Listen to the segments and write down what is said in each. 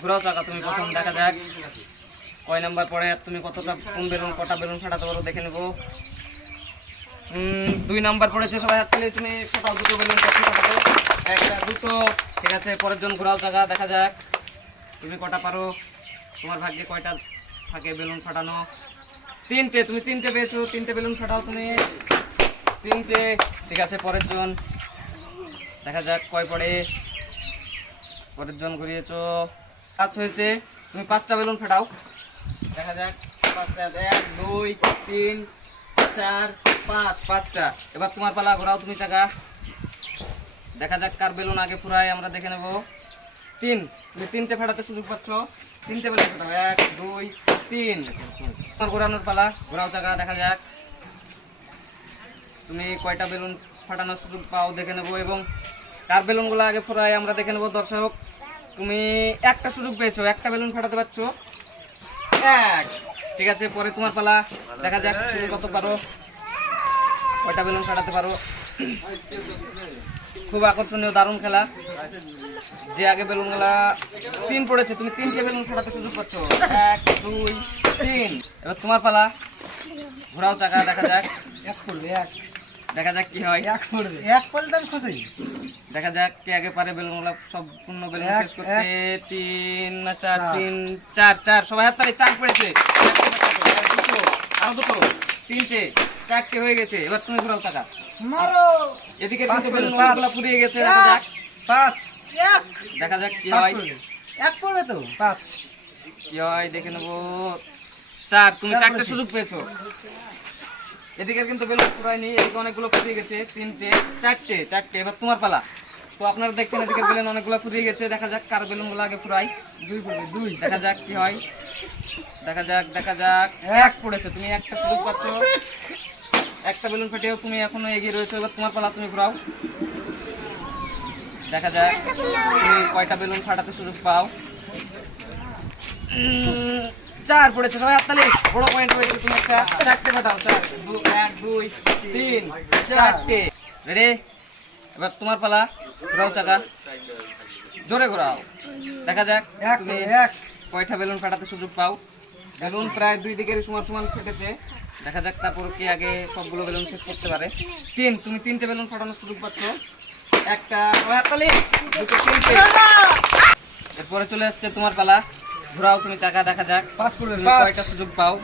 ঘোরাও চাকা তুমি প্রথম, দেখা যাক কয় নাম্বার পড়ে তুমি কতটা কটা বেলুন ফাটাতে পারো দেখে নেবো। 2 নাম্বার পড়েছে, সবাই হাত তালি। তুমি ফাটাও দুটো বেলুন, কত ফাটাবো? একটা, দুটো। ঠিক আছে, পরের জন ঘোরাও চাকা, দেখা যাক তুমি কটা পারো, তোমার ভাগ্যে কয়টা থাকে বেলুন ফাটানো। 3টে, তুমি 3টে পেয়েছো। 3টে বেলুন ফাটাও তুমি, 3টে। ঠিক আছে, পরের জন দেখা যাক কয় পড়ে। পরের জন ঘুরিয়েছো, 5 হয়েছে। তুমি 5টা বেলুন ফাটাও, দেখা যাক 5টা। 1 2 3 4 5, 5টা। এবার তোমার পালা, ঘোরাও তুমি চাকা, দেখা যাক কার বেলুন আগে ফুরায়, আমরা দেখে নেব। 3, তুমি 3টে ফাটাতে সুযোগ পাচ্ছ। 3টে বেলুন ফাটাও, 1 2 3। তোমার ঘোরানোর পালা, ঘোরাও চাকা, দেখা যাক তুমি কয়টা বেলুন ফাটানোর সুযোগ পাও দেখে নেব, এবং কার বেলুনগুলো আগে ফুরায় আমরা দেখে নেব। দর্শক, তুমি একটা সুযোগ পেয়েছো, একটা বেলুন ফাটাতে পারছো, 1। ঠিক আছে, পরে তোমার পালা, দেখা যাক তুমি কত পারো, কয়টা বেলুন ফাটাতে পারো। খুব আকর্ষণীয়, দারুণ খেলা। যে আগে বেলুনগুলা 3 পড়েছে, তুমি 3টে বেলুন ফাটাতে সুযোগ পাচ্ছ, 1 2 3। এবার তোমার পালা, ঘোরাও চাকা, দেখা যাক 1 পড়বে, 1 দেখা যাক কি হয়। 1 পড়বে, 1 পড়লে আমি খুশি। দেখা যাক কে আগে পারে বেলুনগুলা সম্পূর্ণ বেলুন শেষ করতে। 3 না 4, 3 4 4, সবাই হাত তালি। 4 পড়েছে, আরো দুটো, 3টে, 4টে হয়ে গেছে। এবার তুমি ঘোরাও চাকা, মারো। এদিকে কিন্তু বেলুনগুলা ফুরিয়ে গেছে, দেখা যাক 5 1 দেখা যাক কি হয়। 1 পড়বে তো, 5 কি হয় দেখে নেবো। 4, তুমি 4টে সুযোগ পেয়েছো। এদিকে কিন্তু বেলুন ফুরায়নি, এদিকে অনেকগুলো ফুরিয়ে গেছে। 3টে, 4টে। এবার তোমার পালা। তো আপনারা দেখছেন এদিকে বেলুন অনেকগুলো ফুরিয়ে গেছে, দেখা যাক কার বেলুনগুলো আগে ফুরায়। 2 পড়বে, 2 দেখা যাক কি হয়, দেখা যাক 1 পড়েছে, তুমি একটা সুযোগ পাচ্ছ। একটা বেলুন ফাটিয়েও তুমি এখনো এগিয়ে রয়েছো। এবার তোমার পালা, তুমি ঘোরাও, দেখা যাক তুমি কয়টা বেলুন ফাটাতে সুযোগ পাও। 4 পড়েছে, সবাই হাততালি। বড় পয়েন্ট হয়েছে, তুমি একটা 4টে ফাটাও। 1 2 3 4টে। রেডি? এবার তোমার পালা, ঘোরাও চাকা, জোরে ঘোরাও, দেখা যাক 1 তুমি 1 কয়টা বেলুন ফাটাতে সুযোগ পাও। বেলুন প্রায় 2 দিকের সমান সমান ফেটেছে, দেখা যাক তারপর কে আগে সবগুলো বেলুন শেষ করতে পারে। 3, তুমি 3টে বেলুন ফাটানোর সুযোগ পাচ্ছ। একটা, হাততালি, দুটো, 3টে। এরপরে চলে আসছে তোমার পালা, ঘোরাও তুমি চাকা, দেখা যাক 5 পড়বে, তুমি কয়টা সুযোগ পাও,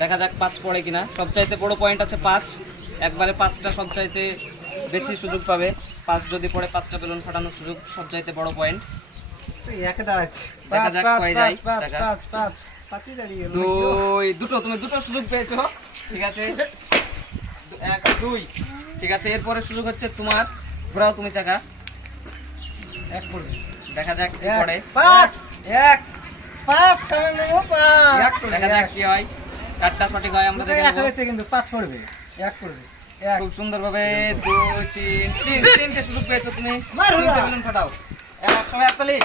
দেখা যাক 5 পড়ে কিনা। সবচাইতে বড় পয়েন্ট আছে 5, একবারে 5টা সবচাইতে বেশি সুযোগ পাবে। 5 যদি পড়ে, 5টা বেলুন ফাটানোর সুযোগ, সবচাইতে বড় পয়েন্ট। তুই একে দাঁড়াচ্ছি। দেখা যাক কয় যায়। 5 5ই দাঁড়িয়ে গেল। দুটো, তুমি দুটো সুযোগ পেয়েছো। ঠিক আছে, 1 2। ঠিক আছে, এরপরে সুযোগ হচ্ছে তোমার, ঘোরাও তুমি চাকা, 1 পড়বে, দেখা যাক কি পড়ে। 5 1 5 কারণ নেবো 5 দেখা যাক কি হয়, কারটা সঠিক হয় আমরা দেখে নেব। হয়েছে কিন্তু 5 পড়বে, 1 পড়বে, 1 খুব সুন্দরভাবে 2 3 3টে সুযোগ পেয়েছো তুমি। মারো না। 3টে বেলুন ফাটাও, 1 সবাই হাততালি।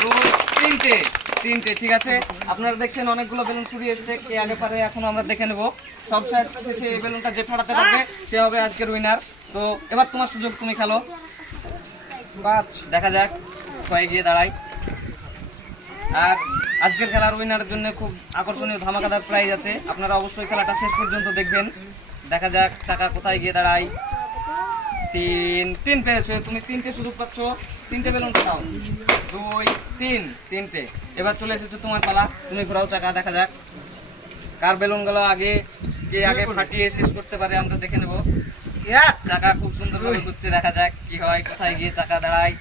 2 3টে। ঠিক আছে, আপনারা দেখছেন অনেকগুলো বেলুন ফুরিয়ে এসেছে, কে আগে পারে এখন আমরা দেখে নেব। সব শেষে এই বেলুনটা যে ফাটাতে পারবে সে হবে আজকের উইনার। তো এবার তোমার সুযোগ, তুমি খেলো, 5 দেখা যাক কয়ে গিয়ে দাঁড়াই। আর আজকের খেলার উইনারের জন্য খুব আকর্ষণীয় ধামাকাদার প্রাইজ আছে, আপনারা অবশ্যই খেলাটা শেষ পর্যন্ত দেখবেন। দেখা যাক চাকা কোথায় গিয়ে দাঁড়ায়। 3 পেয়েছো, তুমি 3টে সুযোগ পাচ্ছ। 3টে বেলুন ফাটাও, 2 3টে। এবার চলে এসেছে তোমার পালা, তুমি ঘোরাও চাকা, দেখা যাক কার বেলুনগুলো আগে ফাটিয়ে শেষ করতে পারে আমরা দেখে নেব। চাকা খুব সুন্দরভাবে ঘুরছে, দেখা যাক কি হয়, কোথায় গিয়ে চাকা দাঁড়ায়।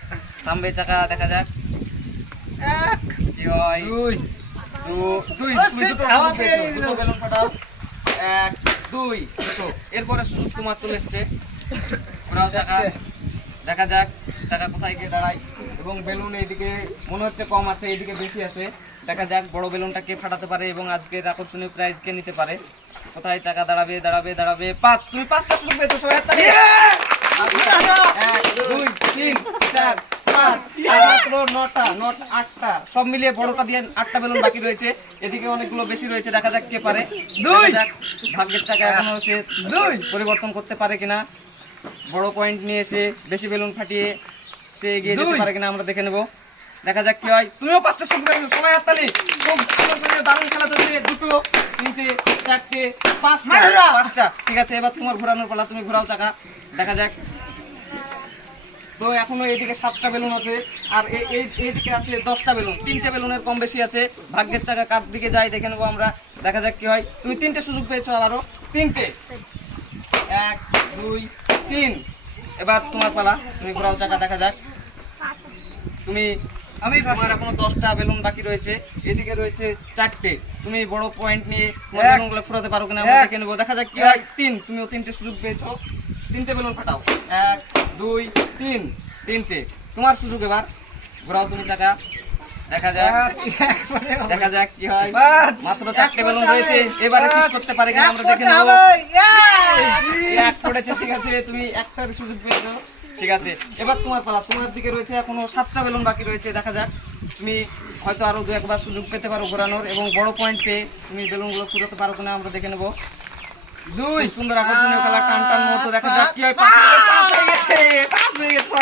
থামবে চাকা, দেখা যাক 1 কি হয়। 2 তুমি দুটো বেলুন ফাটাও, 1 2 দুটো। এরপরে সুযোগ তোমার চলে এসছে, ঘোরাও চাকা, দেখা যাক চাকা কোথায় গিয়ে দাঁড়ায়। এবং বেলুন এইদিকে মনে হচ্ছে কম আছে, এইদিকে বেশি আছে, দেখা যাক বড় বেলুনটা কে ফাটাতে পারে এবং আজকের আকর্ষণীয় প্রাইজ কে নিতে পারে। কোথায় চাকা দাঁড়াবে, 5, তুমি 5টা সুযোগ পেয়েছো, সবাই হাততালি। 1 2 3 4 5 8টা, সব মিলিয়ে বড়টা দিয়ে 8টা বেলুন বাকি রয়েছে, এদিকে অনেকগুলো বেশি রয়েছে, দেখা যাক কে পারে। দেখা যাক ভাগ্যের চাকা এখনো সে পরিবর্তন করতে পারে কিনা, বড় পয়েন্ট নিয়ে এসে বেশি বেলুন ফাটিয়ে সে এগিয়ে যেতে পারে কিনা আমরা দেখে নেব। দেখা যাক কি হয়। তুমিও 5টা শুট পেয়েছো, সবাই হাততালি। খুব সুন্দর করে দারুণ খেলা চলছে। 2, 3, 4, 5টা। ঠিক আছে, এবার তোমার ঘোরানোর পালা, তুমি ঘোরাও চাকা, দেখা যাক। তো এখনো এইদিকে 7টা বেলুন আছে, আর এইদিকে আছে 10টা বেলুন। 3টে বেলুনের কম বেশি আছে। ভাগ্যের চাকা কার দিকে যায় দেখে নেবো আমরা, দেখা যাক কি হয়। তুমি 3টে সুযোগ পেয়েছো, আবারও 3টে। 1, 2, 3। এবার তোমার পালা, তুমি ঘোরাও চাকা, দেখা যাক। তোমার এখনো 10টা বেলুন বাকি রয়েছে। এদিকে রয়েছে 4টে। তুমি বড় পয়েন্ট নিয়ে বেলুনগুলো ফুরাতে পারো কিনা আমরা দেখে নেবো, দেখা যাক কি হয়। 3, তুমিও 3টে সুযোগ পেয়েছো। 3টে বেলুন ফাটাও। 1, 2, 3, 3টে। তোমার সুযোগ, এবার ঘোরাও তুমি চাকা, দেখা যাক। দেখা যাক কি হয়। মাত্র 4টে বেলুন রয়েছে, এবারে শেষ করতে পারে কিনা আমরা দেখে নেবো। এক পড়েছে, ঠিক আছে, তুমি একটার সুযোগ পেয়েছো। ঠিক আছে, এবার তোমার পালা। তোমার দিকে রয়েছে এখনো 7টা বেলুন বাকি রয়েছে, দেখা যাক। তুমি হয়তো আরো 2-একবার সুযোগ পেতে পারো ঘোরানোর, এবং বড় পয়েন্ট পেয়ে তুমি বেলুনগুলো ফুরাতে পারো কিনা আমরা দেখে নেবো। 2, সুন্দর আকর্ষণীয় খেলা, টান টান মুহূর্ত, দেখা যাক কি হয়। 5 হয়ে গেছে, 5 হয়ে গেছে।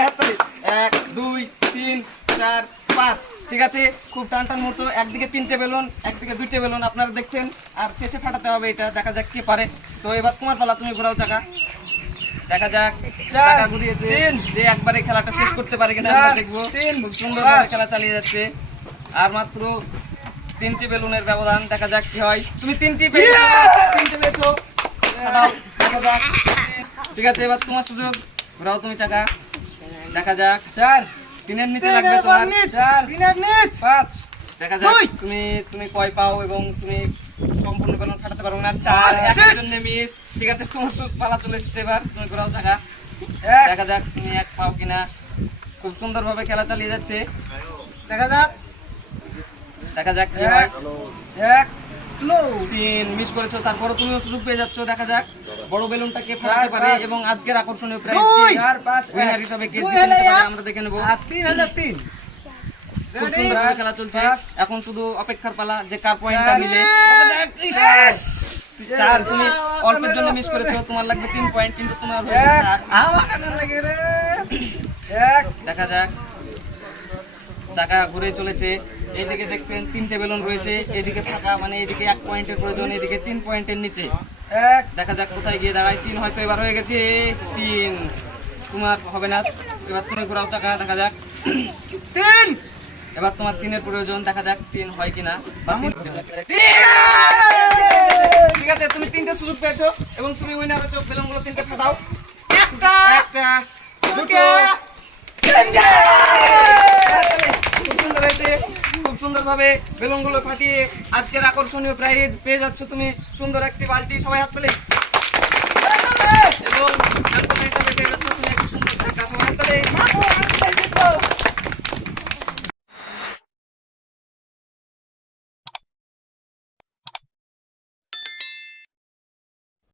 1, 2, 3, 4, 5। ঠিক আছে, খুব টান টান মুহূর্ত। একদিকে 3টে বেলুন, একদিকে 2টে বেলুন আপনারা দেখছেন, আর শেষে ফাটাতে হবে এটা, দেখা যাক কি পারে। তো এবার তোমার পালা, তুমি ঘোরাও চাকা, দেখা যাক। চাকা ঘুরিয়েছে, যে একবারে খেলাটা শেষ করতে পারে কিনা আমরা দেখবো। খুব সুন্দরভাবে খেলা চালিয়ে যাচ্ছে, আর মাত্র 3টে বেলুনের ব্যবধান, দেখা যাক কি হয়। তুমি 3টে পেয়েছো, 3টে পেয়েছো। ফাটাও, দেখা যাক। ঠিক আছে, এবার তোমার সুযোগ, ঘোরাও তুমি চাকা, দেখা যাক। 4, 3-এর নিচে লাগবে তোমার। 4, 5, দেখা যাক তুমি কয় পাও, এবং তুমি সম্পূর্ণ বেলুন ফাটাতে পারো না। 4, একের জন্য মিস। ঠিক আছে, তোমার পালা চলে এসেছে, এবার তুমি ঘোরাও চাকা, দেখা যাক তুমি 1 পাও কিনা। খুব সুন্দরভাবে খেলা চালিয়ে যাচ্ছে, দেখা যাক। দেখা যাক কি হয়। 1, 3 মিস করেছো, তারপরে তুমিও সুযোগ পেয়ে যাচ্ছ, দেখা যাক বড় বেলুনটাকে ফাটাতে পারে, এবং আজকের আকর্ষণীয় প্রাইজ 4, 5 উইনার হিসেবে কে জিতে নিতে পারে আমরা দেখে নেব। 3 হলো 3। খুব সুন্দর খেলা চলছে, এখন শুধু অপেক্ষার পালা যে কার পয়েন্টটা মিলে। 4, তুমি অল্পের জন্য মিস করেছো, তোমার লাগবে 3 পয়েন্ট, কিন্তু তোমার হয়েছে 4। আমার কানে লাগে রে। 1, দেখা যাক। চাকা ঘুরে চলেছে, এইদিকে দেখছেন 3টে বেলুন রয়েছে, এদিকে ফাঁকা, মানে এদিকে 1 পয়েন্টের প্রয়োজন, এদিকে 3 পয়েন্টের নিচে। 1, দেখা যাক কোথায় গিয়ে দাঁড়ায়। 3 হয়তো এবার হয়ে গেছে। 3, তোমার হবে না, এবার তুমি ঘোরাও চাকা, দেখা যাক। 3, এবার তোমার 3-এর প্রয়োজন, দেখা যাক 3 হয় কিনা। ঠিক আছে, তুমি 3টে সুযোগ পেয়েছো, এবং তুমি উইনার হচ্ছো। বেলুনগুলো 3টে ফাটাও। একটা, 2টো, 3টে। খুব সুন্দর হয়েছে, খুব সুন্দরভাবে বেলুনগুলো ফাটিয়ে আজকের আকর্ষণীয় প্রাইজ পেয়ে যাচ্ছ তুমি, সুন্দর একটি বালতি। সবাই হাত তালি। এবং সান্ত্বনা হিসাবে পেয়ে যাচ্ছ তুমি